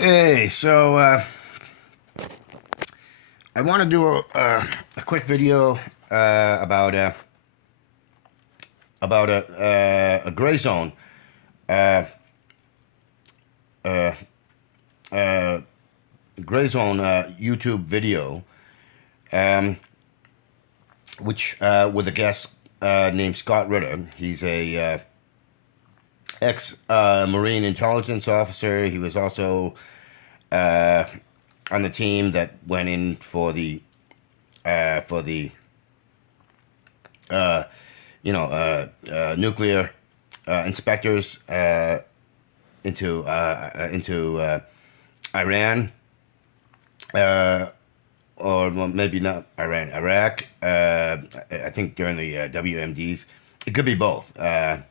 Hey, I want to do a quick video about a Grayzone uh, uh, uh, YouTube video, um, which with a guest named Scott Ritter. He's a ex Marine intelligence officer. He was also uh, on the team that went in for the for the uh, nuclear inspectors into Iran, uh, or well, maybe not Iran, Iraq. I think during the WMDs, it could be both. I'm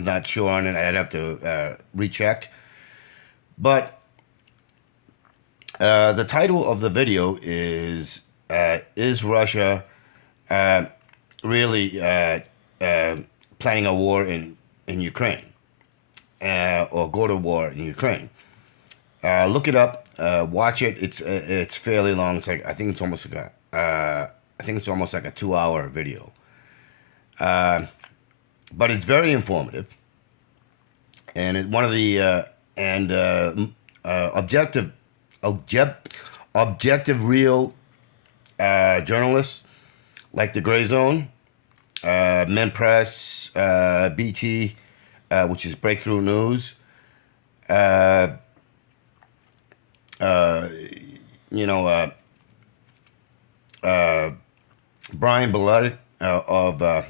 not sure on it. I'd have to recheck. But the title of the video is Russia really planning a war in Ukraine or go to war in Ukraine? Look it up, watch it. It's fairly long. It's like I think it's almost like a 2 hour video, but it's very informative and one of the and objective object objective real journalists like the Grayzone, Men Press, BT, which is Breakthrough News. Uh, uh, you know, Brian Bellotti of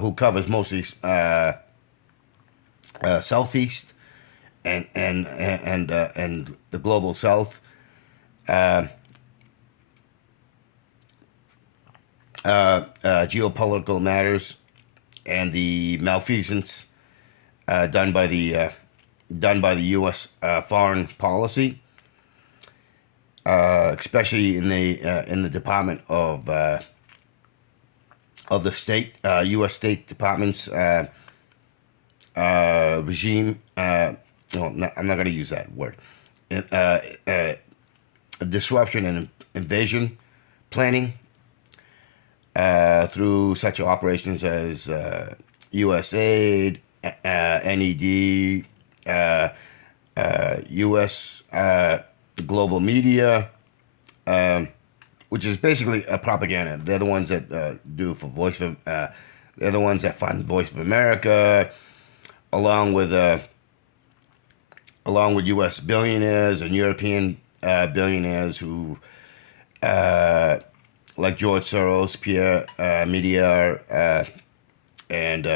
who covers mostly Southeast and the global South. Uh, Geopolitical matters and the malfeasance done by the U.S. Foreign policy, especially in the Department of the state U.S. State Department's regime. No, I'm not going to use that word. Uh, uh, Disruption and invasion planning through such operations as USAID, NED, U.S. Global Media, which is basically a propaganda. They're the ones that do for Voice of. They're the ones that fund Voice of America, along with U.S. billionaires and European billionaires who, like George Soros, Pierre Midiar, and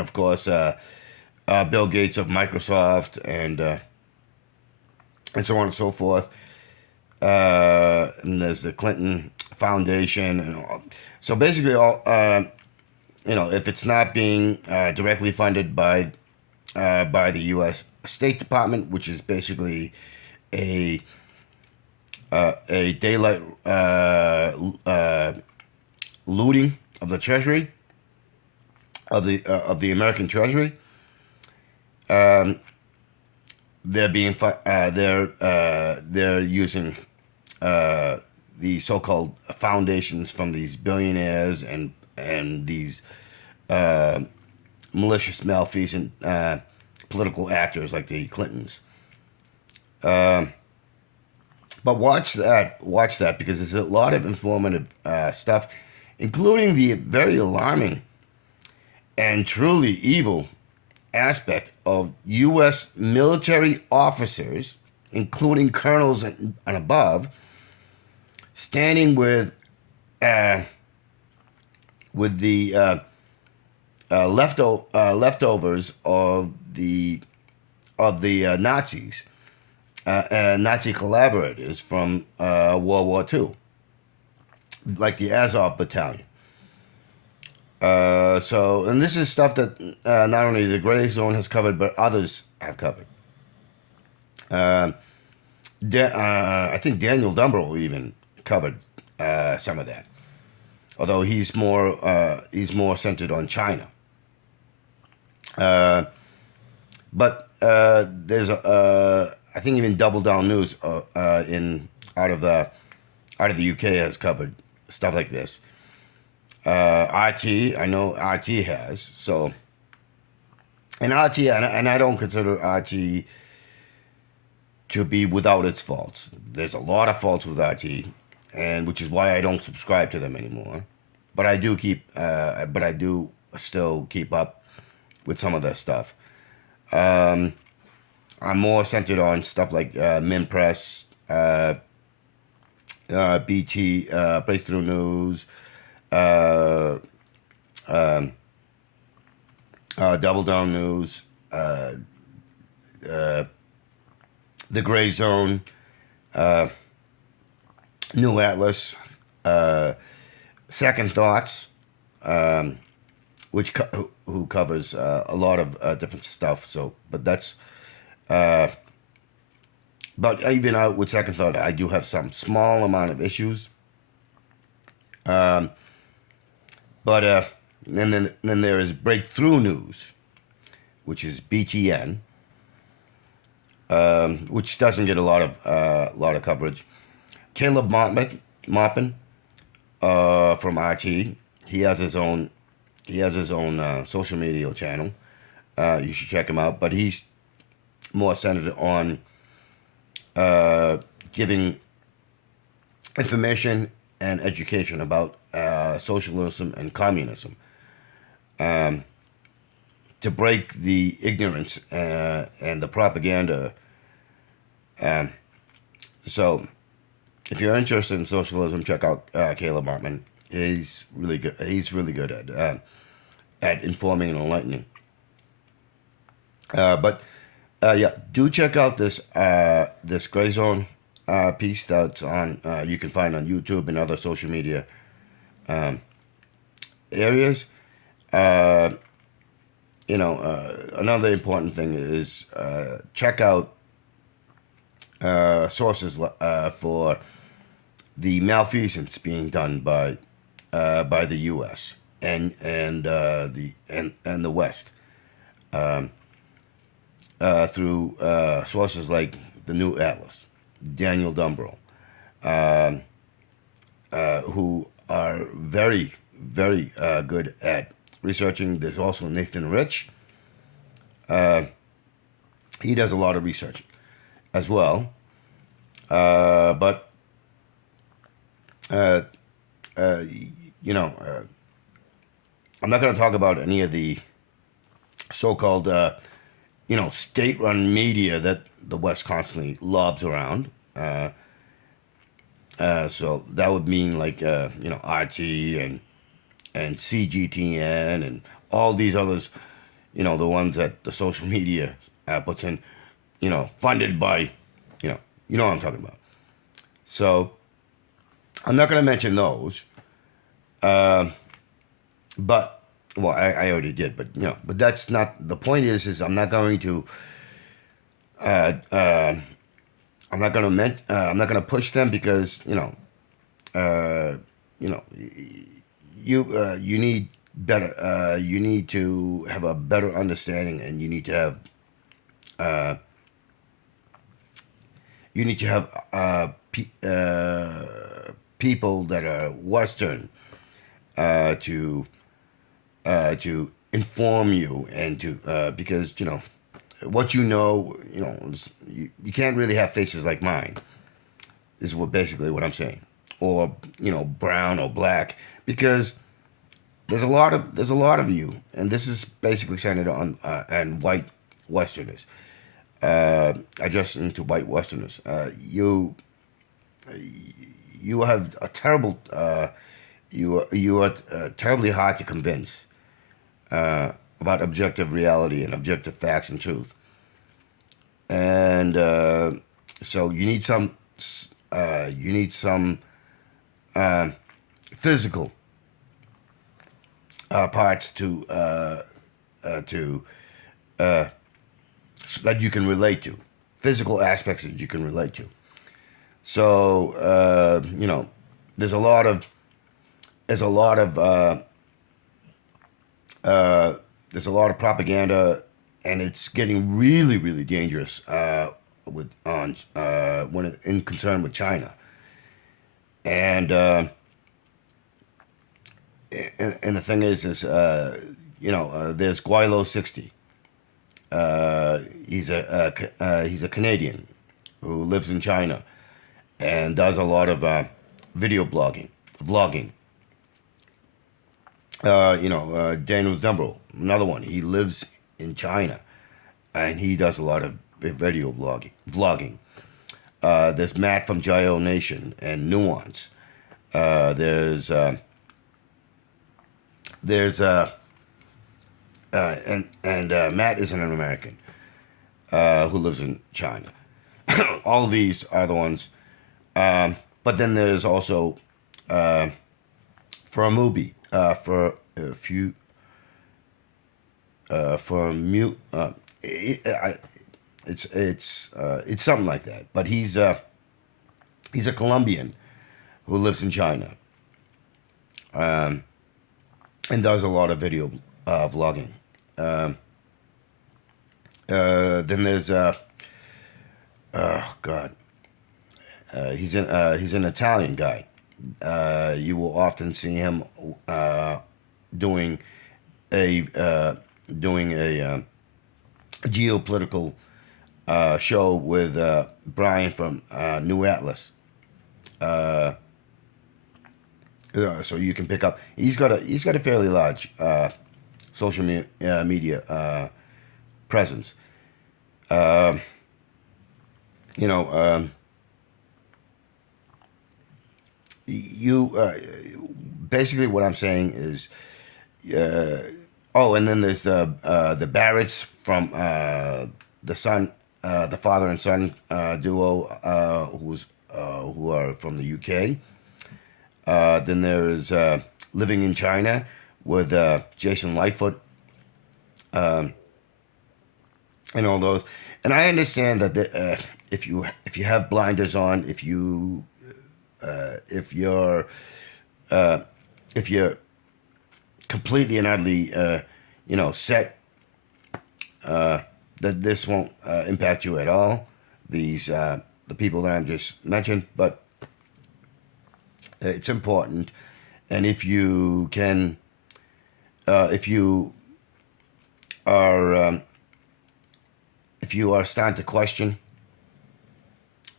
of course Bill Gates of Microsoft, and so on and so forth. And there's the Clinton Foundation, and all. So basically, all if it's not being directly funded by the U.S. State Department, which is basically a daylight looting of the Treasury of the American Treasury. They're being they're using the so-called foundations from these billionaires and these malicious, malfeasant political actors like the Clintons. But watch that because there's a lot of informative stuff, including the very alarming and truly evil aspect of U.S. military officers, including colonels and above, standing with the leftovers of the Nazis, Nazi collaborators from World War II, like the Azov Battalion. And this is stuff that not only the Grayzone has covered, but others have covered. I think Daniel Dumbrell even covered some of that, although he's more centered on China. But there's I think even Double Down News in out of the UK has covered stuff like this. RT, I know RT has. So, and RT, and I don't consider RT to be without its faults. There's a lot of faults with RT, and which is why I don't subscribe to them anymore. But I do but I do still keep up with some of their stuff. I'm more centered on stuff like Minpress, BT, Breakthrough News, uh, Double Down News, the Grayzone, New Atlas, Second Thoughts, who covers a lot of different stuff. So, but that's but even out with Second Thought, I do have some small amount of issues. But and then there is Breakthrough News, which is BTN, which doesn't get a lot of coverage. Caleb Maupin from RT, he has his own social media channel. You should check him out. But he's more centered on giving information and education about socialism and communism, to break the ignorance and the propaganda. So, if you're interested in socialism, check out Caleb Martman. He's really good. He's really good at informing and enlightening. But yeah, do check out this Grayzone piece that's on. You can find on YouTube and other social media areas. Another important thing is check out sources for the malfeasance being done by the U.S. and the West, through sources like the New Atlas, Daniel Dumbrell, who are very good at researching. There's also Nathan Rich. He does a lot of research as well. But uh, uh, you know, I'm not going to talk about any of the so-called state-run media that the West constantly lobs around. So that would mean like RT and CGTN and all these others, the ones that the social media puts in, funded by, you know what I'm talking about. So I'm not going to mention those, but well, I already did, but but that's not the point. Is I'm not going to, uh, uh, I'm not going to push them because uh, you know, you need better. You need to have a better understanding, and uh, you need to have people that are Western to inform you and to because what you can't really have faces like mine. This is basically what I'm saying, or brown or black, because there's a lot of you, and this is basically centered on and white Westerners. Adjusting to white Westerners, you have a terrible you are terribly hard to convince about objective reality and objective facts and truth, and so you need some uh, physical parts to that you can relate to, physical aspects that you can relate to. So there's a lot of there's a lot of there's a lot of propaganda and it's getting really, really dangerous with on when in concern with China, and and the thing is there's Guilo 60. He's a Canadian who lives in China and does a lot of video vlogging. Daniel Zumbo, another one. He lives in China, and he does a lot of video vlogging. There's Matt from Gio Nation and Nuance. There's Matt is an American who lives in China. All of these are the ones. But then there's also for a movie for a few for mute. It's something like that. But he's a Colombian who lives in China, and does a lot of video vlogging. Then there's oh God, he's an Italian guy. You will often see him doing a geopolitical show with Brian from New Atlas. So you can pick up. He's got a fairly large social media presence. Um, you know, you basically what I'm saying is, oh, and then there's the Barretts from the father and son duo, who are from the UK. Then there's Living in China with Jason Lightfoot, and all those. And I understand that if you have blinders on, if you're if you're completely and utterly set that this won't impact you at all. These the people that I'm just mentioned, but it's important, and if you can, are um, if you are starting to question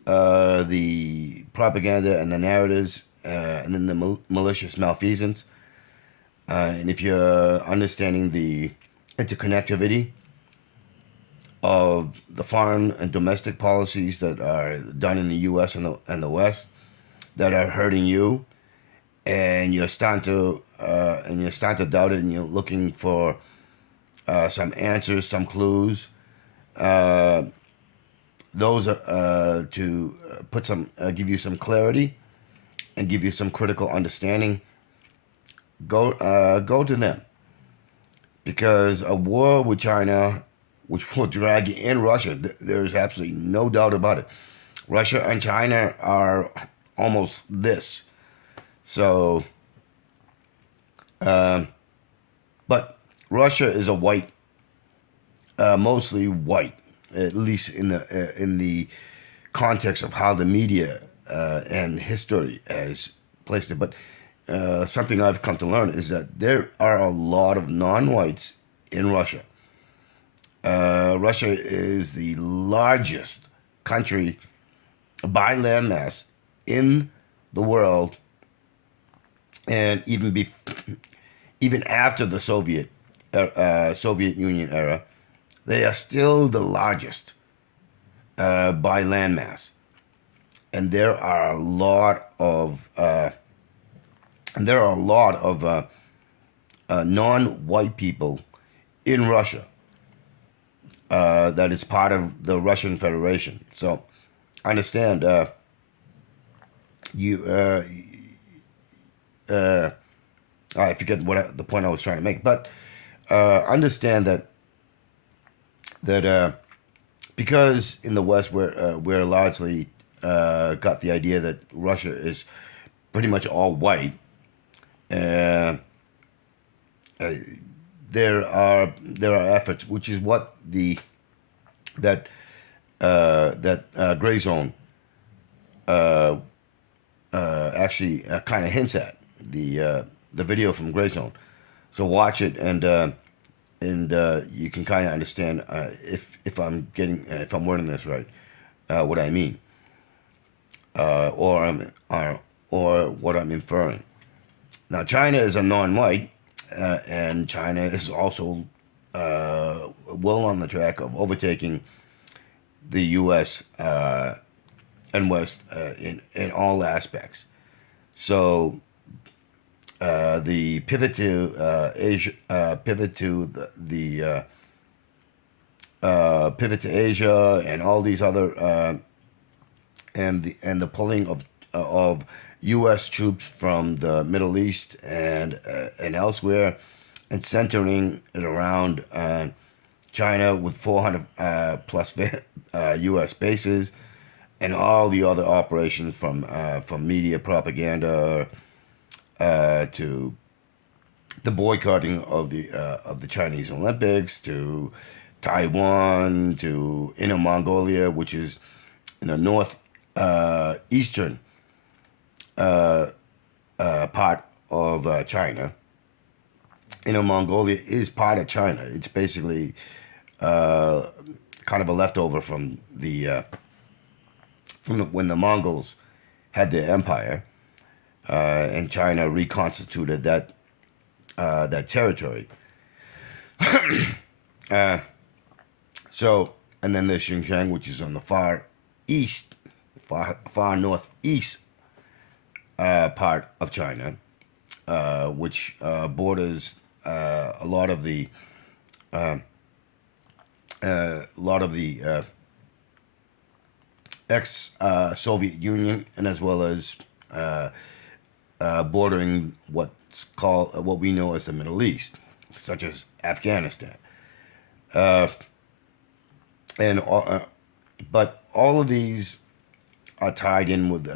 the propaganda and the narratives, and then the malicious malfeasance, and if you're understanding the interconnectivity of the foreign and domestic policies that are done in the U.S. and the West that are hurting you, and you're starting to doubt it, and you're looking for some answers, some clues. Those are to put some give you some clarity and give you some critical understanding. Go to them, because a war with China, which will drag you in Russia, there's absolutely no doubt about it. Russia and China are almost this. So, but Russia is a white, mostly white, at least in the context of how the media and history has placed it. But something I've come to learn is that there are a lot of non-whites in Russia. Russia is the largest country by landmass in the world, and even after the Soviet Union era, they are still the largest by landmass, and there are a lot of non-white people in Russia that is part of the Russian Federation. So I understand you. I forget the point I was trying to make, but understand that because in the West we're largely got the idea that Russia is pretty much all white. Uh, there are efforts, which is what the that Grayzone actually kind of hints at the video from Grayzone. So watch it, and you can kind of understand if I'm wording this right, what I mean, or what I'm inferring. Now, China is a non-white, and China is also well on the track of overtaking the U.S. And West in all aspects. So the pivot to Asia, pivot to Asia, and all these other and the pulling of U.S. troops from the Middle East and elsewhere, and centering it around China with 400 plus U.S. bases, and all the other operations from media propaganda to the boycotting of the Chinese Olympics, to Taiwan, to Inner Mongolia, which is in the north eastern part of China. Inner Mongolia is part of China. It's basically kind of a leftover from when the Mongols had their empire, and China reconstituted that territory. So, and then there's Xinjiang, which is on the far east, far northeast part of China, which borders a lot of the ex-Soviet Union, and as well as bordering what we know as the Middle East, such as Afghanistan, and but all of these are tied in with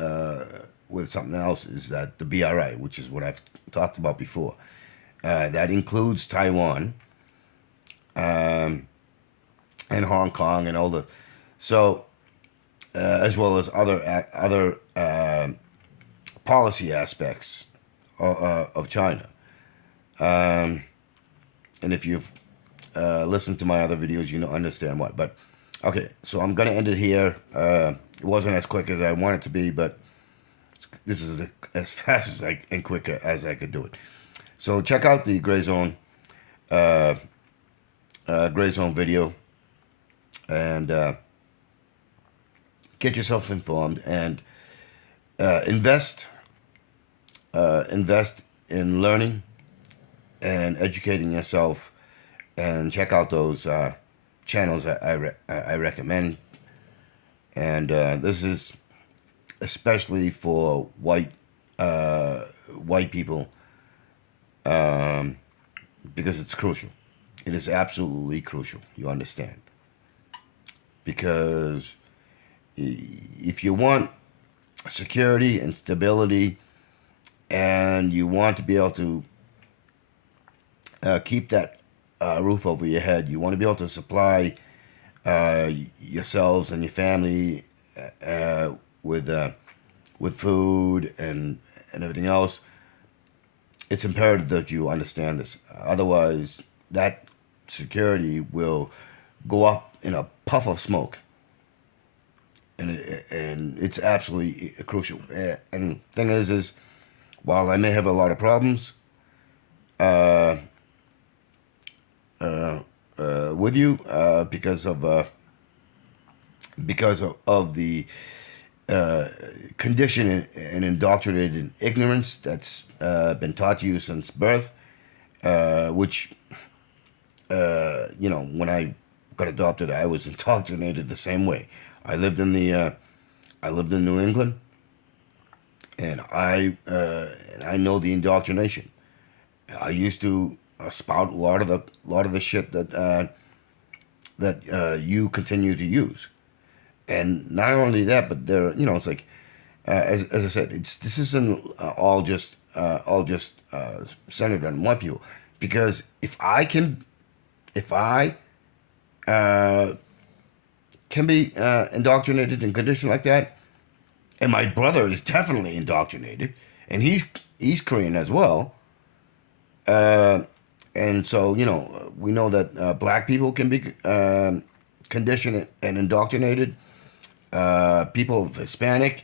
something else. Is that the BRI, which is what I've talked about before. That includes Taiwan, and Hong Kong, and all the so as well as other policy aspects of China. And if you've listened to my other videos, you know understand what. But okay, so I'm gonna end it here. It wasn't as quick as I wanted it to be, but this is as fast and quick as I could do it. So check out the Grayzone video, and get yourself informed, and invest in learning and educating yourself, and check out those channels I recommend. And this is especially for white people, because it's crucial. It is absolutely crucial. You understand? Because if you want security and stability, and you want to be able to keep that roof over your head, you want to be able to supply yourselves and your family with food and everything else, it's imperative that you understand this. Otherwise, that security will go up in a puff of smoke. And it's absolutely crucial. And the thing is while I may have a lot of problems with you because of the conditioned and indoctrinated ignorance that's been taught to you since birth, which when I got adopted, I was indoctrinated the same way. I lived in New England, and I know the indoctrination. I used to spout a lot of the shit that you continue to use, and not only that, but it's like as I said, this isn't all just centered on white people. Because if I uh, can be indoctrinated and conditioned like that, and my brother is definitely indoctrinated, and he's Korean as well. Uh, and so we know that black people can be conditioned and indoctrinated. People of Hispanic.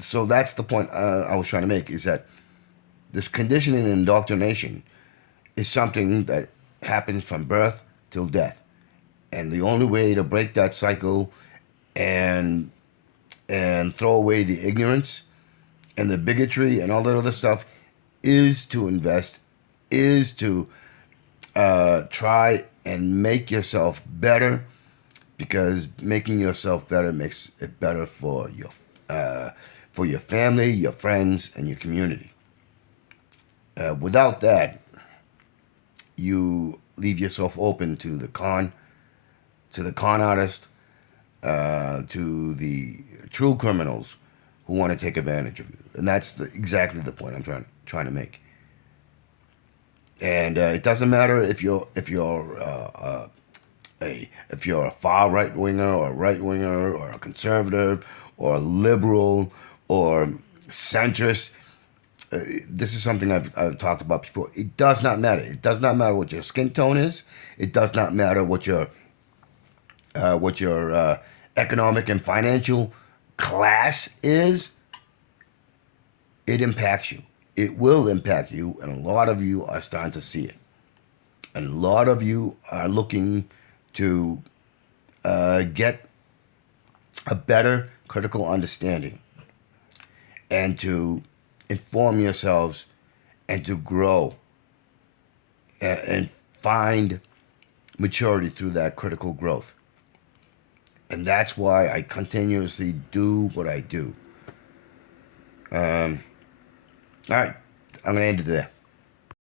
So that's the point I was trying to make, is that this conditioning and indoctrination is something that happens from birth till death, and the only way to break that cycle and throw away the ignorance and the bigotry and all that other stuff is to invest, is to try and make yourself better, because making yourself better makes it better for your family, your friends, and your community. Without that, you leave yourself open to the con artist, to the true criminals who want to take advantage of you, and that's exactly the point I'm trying to make. And it doesn't matter if you're a far right winger or a right winger or a conservative or a liberal or centrist. This is something I've talked about before. It does not matter. It does not matter what your skin tone is. It does not matter what your economic and financial class is. It impacts you. It will impact you, and a lot of you are starting to see it. And a lot of you are looking to get a better critical understanding and to inform yourselves and to grow and find maturity through that critical growth. And that's why I continuously do what I do. All right, I'm going to end it there.